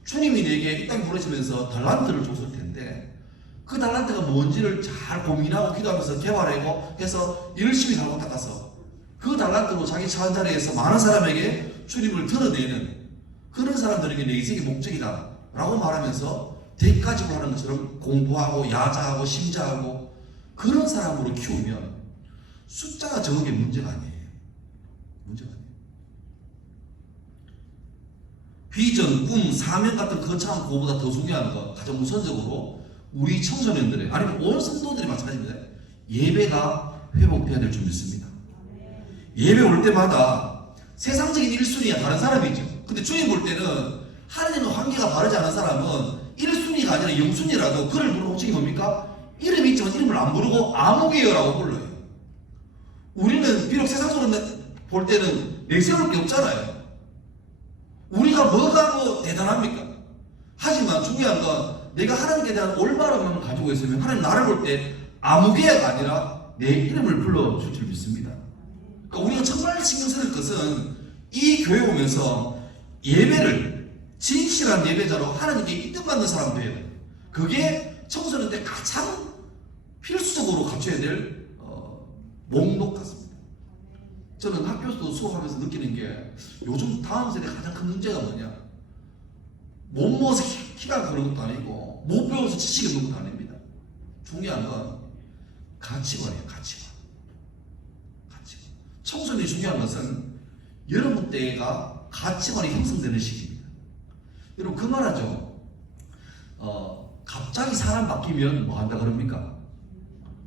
주님이 내게 이 땅에 보내시면서 달란트를 줬을 텐데 그 달란트가 뭔지를 잘 고민하고 기도하면서 개발하고 해서 열심히 살고 닦아서 그 달란트로 자기 차 한 자리에서 많은 사람에게 주님을 드러내는 그런 사람들에게 내 인생의 목적이다 라고 말하면서 대가지고 하는 것처럼 공부하고 야자하고 심자하고 그런 사람으로 키우면 숫자가 적은 게 문제가 아니에요. 문제가 아니에요. 비전, 꿈, 사명 같은 거창한 그거보다 더 중요한 거 가장 우선적으로 우리 청소년들의 아니면 온 성도들이 마찬가지입니다. 예배가 회복돼야 될 줄 믿습니다. 예배 올 때마다 세상적인 1순위야 다른 사람이죠. 근데 주님 볼 때는 하나님과 관계가 바르지 않은 사람은 1순위가 아니라 0순위라도 그를 부르는 호칭이 뭡니까? 이름이 있지만 이름을 안 부르고 아무개요라고 불러요. 우리는 비록 세상적으로 볼 때는 내세울 게 없잖아요. 우리가 뭐가 뭐 대단합니까? 하지만 중요한 건 내가 하나님께 대한 올바른 마음을 가지고 있으면 하나님 나를 볼 때 아무개가 아니라 내 이름을 불러줄 줄 믿습니다. 그러니까 우리가 정말 신경 써야 될 것은 이 교회 오면서 예배를 진실한 예배자로 하나님께 인정받는 사람 되어야 돼요. 그게 청소년 때 가장 필수적으로 갖춰야 될 목록 같습니다. 저는 학교에서도 수업하면서 느끼는 게 요즘 다음 세대 가장 큰 문제가 뭐냐? 못 먹어서 키가 그런 것도 아니고 못 배워서 지식이 없는 것도 아닙니다. 중요한 건 가치관이에요. 가치관. 청소년이 중요한 것은 여러분 때가 가치관이 형성되는 시기입니다. 여러분 그 말하죠. 갑자기 사람 바뀌면 뭐 한다 그럽니까?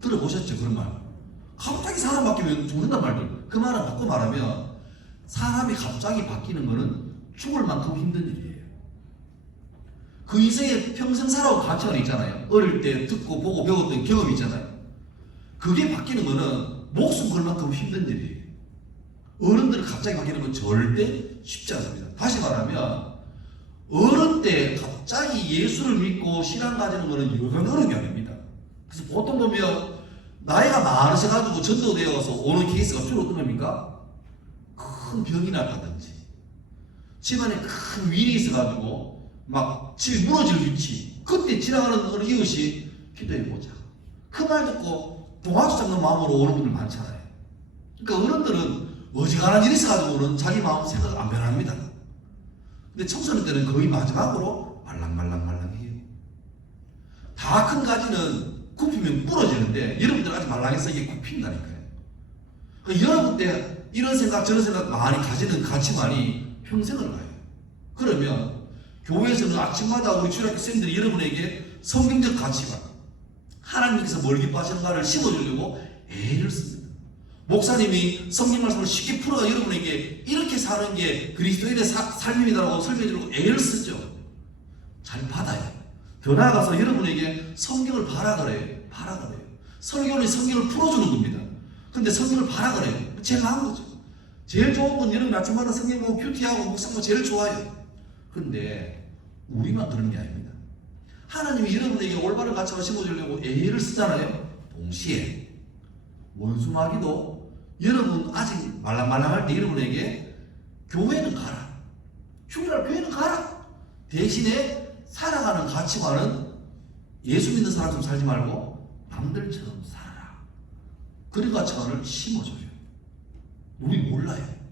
들어보셨죠 그런 말? 갑자기 사람 바뀌면 죽는단 말들. 그 말은 바꿔 말하면 사람이 갑자기 바뀌는 거는 죽을 만큼 힘든 일이에요. 그 이상의 평생 살아온 가치관이 있잖아요. 어릴 때 듣고 보고 배웠던 경험이 있잖아요. 그게 바뀌는 거는 목숨 걸 만큼 힘든 일이에요. 어른들은 갑자기 바뀌는 건 절대 쉽지 않습니다. 다시 말하면 어른 때 갑자기 예수를 믿고 신앙 가지는 거는 여간 어려운 게 아닙니다. 그래서 보통 보면 나이가 많으셔가지고 전도되어서 오는 케이스가 주로 어떤 겁니까? 큰 병이 났다든지 집안에 큰 위기 있어가지고 막 집이 무너질 위치, 그때 지나가는 어느 이웃이 기도해보자, 그 말 듣고 동화수 잡는 마음으로 오는 분들 많잖아요. 그러니까 어른들은 어지간한 일이 있어가지고는 자기 마음 생각 안 변합니다. 근데 청소년 때는 거의 마지막으로 말랑말랑해요. 다 큰 가지는 굽히면 부러지는데 여러분들 아직 말랑해서 이게 굽힌다니까요. 그러니까 여러분 때 이런 생각 저런 생각 많이 가지는 가치관이 평생을 가요. 그러면 교회에서는 아침마다 우리 주일학교 쌤들이 여러분에게 성경적 가치관, 하나님께서 뭘 기뻐하시는가를 심어주려고 애를 씁니다. 목사님이 성경 말씀을 쉽게 풀어가 여러분에게 이렇게 사는 게 그리스도인의 삶입니다라고 설명해주려고 애를 쓰죠. 잘 받아요. 더 나아가서 여러분에게 성경을 봐라 그래요. 설교는 성경을 풀어주는 겁니다. 근데 성경을 봐라 그래요. 제일 나은 거죠. 제일 좋은 건 여러분 아침마다 성경 보고 큐티하고 묵상하고 제일 좋아요. 근데 우리만 그런 게 아닙니다. 하나님이 여러분에게 올바른 가치관을 심어주려고 애를 쓰잖아요. 동시에 원수마귀도 여러분 아직 말랑말랑할 때 여러분에게 교회는 가라, 주일날 교회는 가라, 대신에 살아가는 가치관은 예수 믿는 사람처럼 살지 말고 남들처럼 살아라, 그런 가치관을 심어줘요. 우리 몰라요.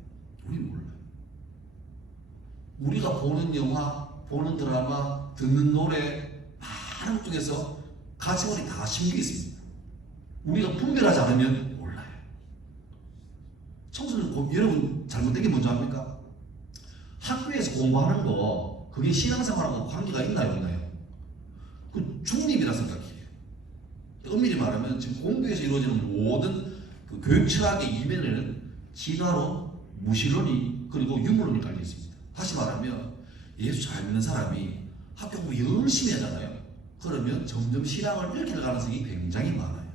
우리가 보는 영화, 보는 드라마, 듣는 노래 많은 것 중에서 가치관이 다 심겨 있습니다. 우리가 분별하지 않으면 몰라요. 청소년 여러분 잘못된 게 뭔지 압니까? 학교에서 공부하는 거 그게 신앙생활하고 관계가 있나요 없나요? 그 중립이라 생각해요. 엄밀히 말하면 지금 공부에서 이루어지는 모든 그 교육 철학의 이면에는 진화론, 무신론이 그리고 유물론이 깔려 있습니다. 다시 말하면 예수 잘 믿는 사람이 학교 공부 열심히 하잖아요. 그러면 점점 신앙을 잃게 될 가능성이 굉장히 많아요.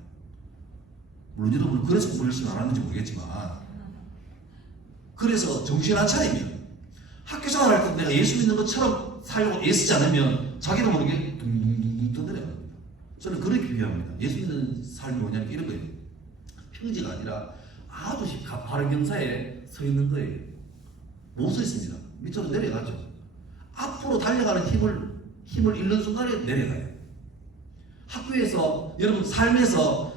물론 여러분은 그래서 공부 열심히 안 하는지 모르겠지만, 그래서 정신 안 차리면 학교 생활할 때 내가 예수 믿는 것처럼 살려고 애쓰지 않으면 자기도 모르게 둥둥둥둥 떠내려갑니다. 저는 그렇게 비유합니다. 예수 믿는 삶이 뭐냐면 이런 거예요. 평지가 아니라 아주 바른 경사에 서 있는 거예요. 못 서 있습니다. 밑으로 내려가죠. 앞으로 달려가는 힘을 잃는 순간에 내려가요. 학교에서 여러분 삶에서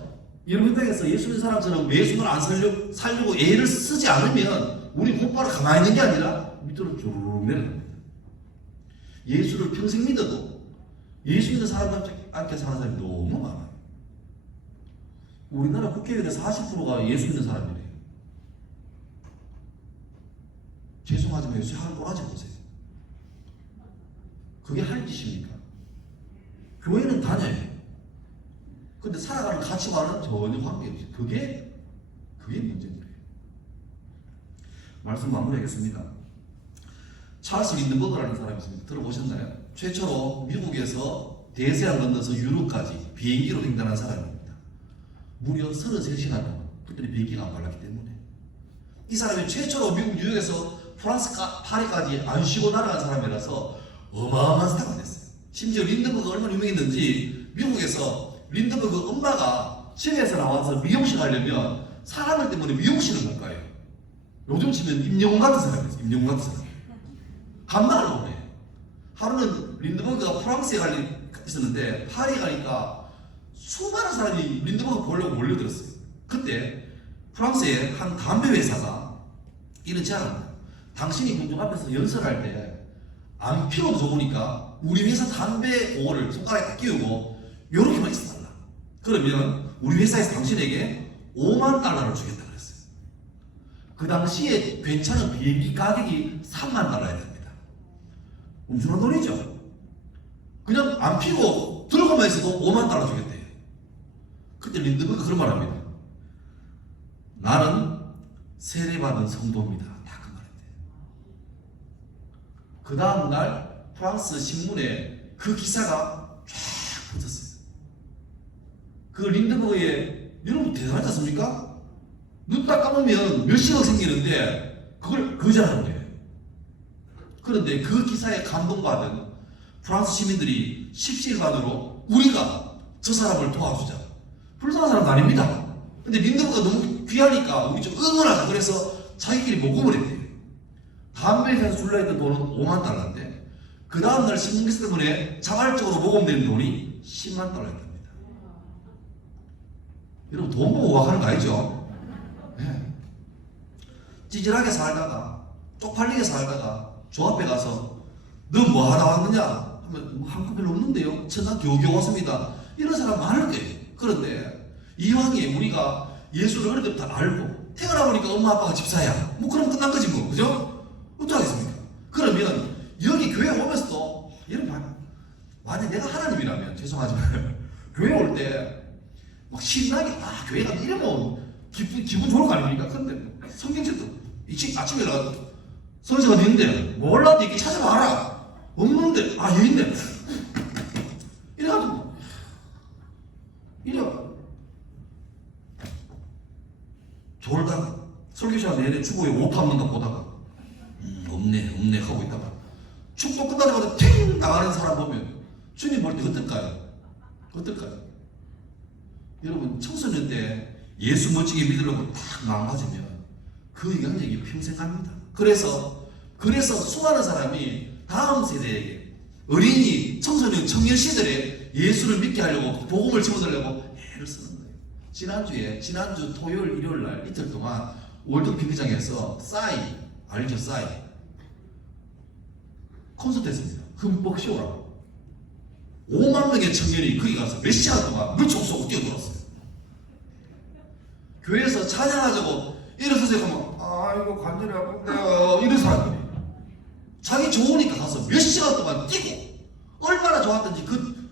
여러분 생각에서 예수 믿는 사람처럼 매순을 안 살려고 애를 쓰지 않으면 우리 곧바로 가만히 있는 게 아니라 밑으로 주르륵 내려갑니다. 예수를 평생 믿어도 예수 믿는 사람한테 사는 사람이 너무 많아요. 우리나라 국회의원의 40%가 예수 믿는 사람이래요. 죄송하지만 요새 하는 꼬라지 보세요. 그게 할 짓입니까? 교회는 다녀요. 근데 살아가는 가치관은 전혀 관계없이. 그게 문제인 거예요. 말씀 마무리하겠습니다. 찰스 린든버그라는 사람이 있습니다. 들어보셨나요? 최초로 미국에서 대서양 건너서 유럽까지 비행기로 횡단한 사람입니다. 무려 33시간 동안. 그때는 비행기가 안 발랐기 때문에. 이 사람이 최초로 미국 뉴욕에서 프랑스 파리까지 안 쉬고 날아간 사람이라서 어마어마한 스타가 됐어요. 심지어 린드버그가 얼마나 유명했는지 미국에서 린드버그 엄마가 집에서 나와서 미용실 가려면 사람들 때문에 미용실을 못 가요. 요즘 치면 임영웅 같은 사람이었어요. 임영웅 같은 사람. 간만을 보내. 하루는 린드버그가 프랑스에 있었는데 파리에 가니까 수많은 사람이 린드버그 보려고 몰려들었어요. 그때 프랑스의 한 담배 회사가 이런 제안을 합니다. 당신이 공중 앞에서 연설할 때 안 피워도 좋으니까 우리 회사 담배 그거를 손가락에 딱 끼우고 요렇게만 있어달라. 그러면 우리 회사에서 당신에게 5만 달러를 주겠다 그랬어요. 그 당시에 괜찮은 비행기 가격이 3만 달러야 됩니다. 엄청난 돈이죠. 그냥 안 피고 들어가만 있어도 5만 달러 주겠대요. 그때 린드버그가 그런 말 합니다. 나는 세례받은 성도입니다. 다 그 말했대요. 그 다음날 프랑스 신문에 그 기사가 쫙 퍼졌어요. 그 린드버그의, 여러분 대단하지 않습니까? 눈 딱 감으면 몇십억 생기는데 그걸 거절하는 거예요. 그런데 그 기사에 감동받은 프랑스 시민들이 십시일반으로 우리가 저 사람을 도와주자. 불쌍한 사람도 아닙니다. 근데 린드버그가 너무 귀하니까 우리 좀 응원하자. 그래서 자기끼리 모금을 했대요. 담배에서 줄라 했던 돈은 5만 달러인데 그 다음날 신문기사 때문에 자발적으로 모금된 돈이 10만 달러였답니다. 여러분 돈 보고 와가는 거 아니죠? 네. 찌질하게 살다가 쪽팔리게 살다가 조 앞에 가서 너 뭐 하다 왔느냐 하면 한국 별로 없는데요. 천당 겨우겨우 왔습니다. 이런 사람 많을 거예요. 그런데 이왕에 우리가 예수를 어릴 때부터 알고 태어나 보니까 엄마 아빠가 집사야. 뭐 그럼 끝난 거지 뭐. 그죠? 어떡하겠습니까? 그러면 여기 교회 오면서도 여러분 만약 내가 하나님이라면 죄송하지만 교회 올 때 막 신나게 교회가 이러면 기분 좋을 거 아닙니까? 근데 성경책도 아침에 일어나서 선생가 어디 있는데 몰라도 이렇게 찾아봐라. 없는데 여기 있네. 이래가지고 이래 졸다가 설교 시간 내내 주보에 오타 없는가 보다가 없네 하고 있다가 축도 끝나자마자 팅 나가는 사람 보면 주님 볼 때 어떨까요? 여러분 청소년 때 예수 멋지게 믿으려고 딱 망가지면 그 영향력이 평생 갑니다. 그래서 수많은 사람이 다음 세대에게 어린이, 청소년, 청년 시절에 예수를 믿게 하려고 복음을 집어넣으려고 애를 쓰는 거예요. 지난주 토요일, 일요일 날 이틀 동안 월드 경기장에서 알죠? 콘서트 했습니다. 흠뻑 쉬어라고. 5만 명의 청년이 거기 가서 몇 시간 동안 물총 쏘고 뛰어들었어요. 교회에서 찬양하자고 일어서서 하면 아이고 관절이 아픈데요 이런 사람들이 자기 좋으니까 가서 몇 시간 동안 뛰고 얼마나 좋았던지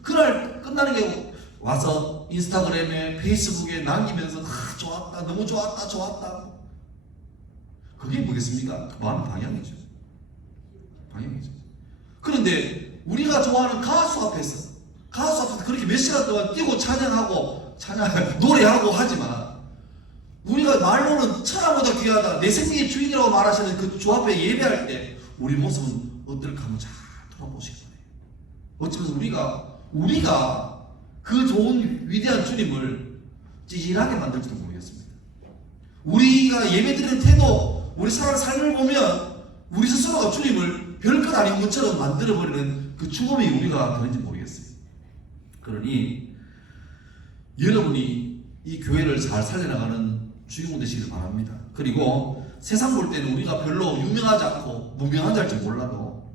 그날 끝나는 게 와서 인스타그램에 페이스북에 남기면서 좋았다 너무 좋았다 그게 뭐겠습니까? 그 마음 방향이죠. 그런데 우리가 좋아하는 가수 앞에서 그렇게 몇 시간 동안 뛰고 찬양하고 노래하고 하지만 우리가 말로는 천하보다 귀하다 내 생명의 주인이라고 말하시는 그 주 앞에 예배할 때 우리 모습은 어떨까 한번 잘 돌아보시기 바래요. 어쩌면서 우리가 그 좋은 위대한 주님을 찌질하게 만들지도 모르겠습니다. 우리가 예배드리는 태도, 우리 살아가는 삶을 보면 우리 스스로가 주님을 별것 아닌 것처럼 만들어버리는 그 죽음이 우리가 되는지 모르겠어요. 그러니 여러분이 이 교회를 잘 살려나가는 주인공 되시길 바랍니다. 그리고 세상 볼 때는 우리가 별로 유명하지 않고 무명한 자일지 몰라도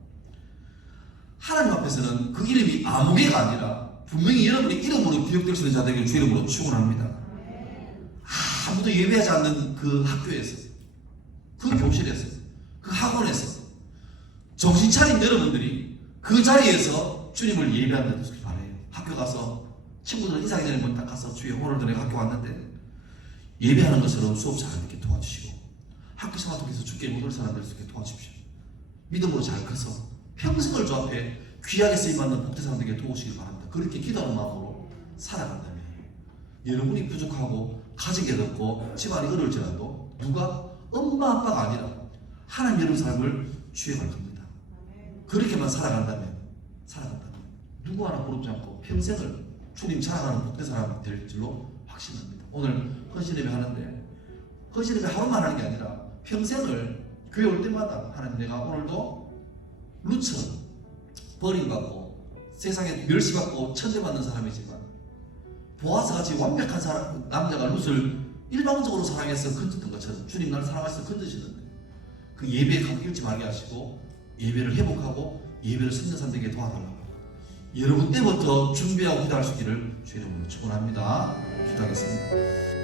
하나님 앞에서는 그 이름이 아무개가 아니라 분명히 여러분의 이름으로 기억될 수 있는 자들에게 주 이름으로 축원합니다. 아무도 예배하지 않는 그 학교에서, 그 교실에서, 그 학원에서 정신 차린 여러분들이 그 자리에서 주님을 예배한다는 것을 바라요. 학교 가서 친구들 인사하기 전에 문 딱 가서 주여 오늘도 내가 학교 왔는데 예배하는 것처럼 수업 잘 듣게 도와주시고 학교 생활 통해서 주께 못 올 사람들 수 있게 도와주십시오. 믿음으로 잘 커서 평생을 주 앞에 귀하게 쓰임받는 복된 사람들에게 도우시길 바랍니다. 그렇게 기도하는 마음으로 살아간다면 여러분이 부족하고 가진 게 없고 집안이 어려울지라도 누가 엄마 아빠가 아니라 하나님 여러분 삶을 취해갈 겁니다. 그렇게만 살아간다면 누구 하나 부럽지 않고 평생을 주님 자랑하는 복된 사람 될 줄로 확신합니다. 오늘 헌신 예배 하는데 헌신 예배 하루만 하는 게 아니라 평생을 교회 올 때마다 하나님 내가 오늘도 룻처럼 버림받고 세상에 멸시받고 천대받는 사람이지만 보아스 같이 완벽한 사람, 남자가 룻을 일방적으로 사랑해서 건졌던 것처럼 주님 나를 사랑해서 건드시는데 그 예배에 각 잃지 말게 하시고 예배를 회복하고 예배를 성장산 되게 도와달라고 여러분 때부터 준비하고 기도할 수 있기를 주의 이름으로 축원합니다. 기도하겠습니다.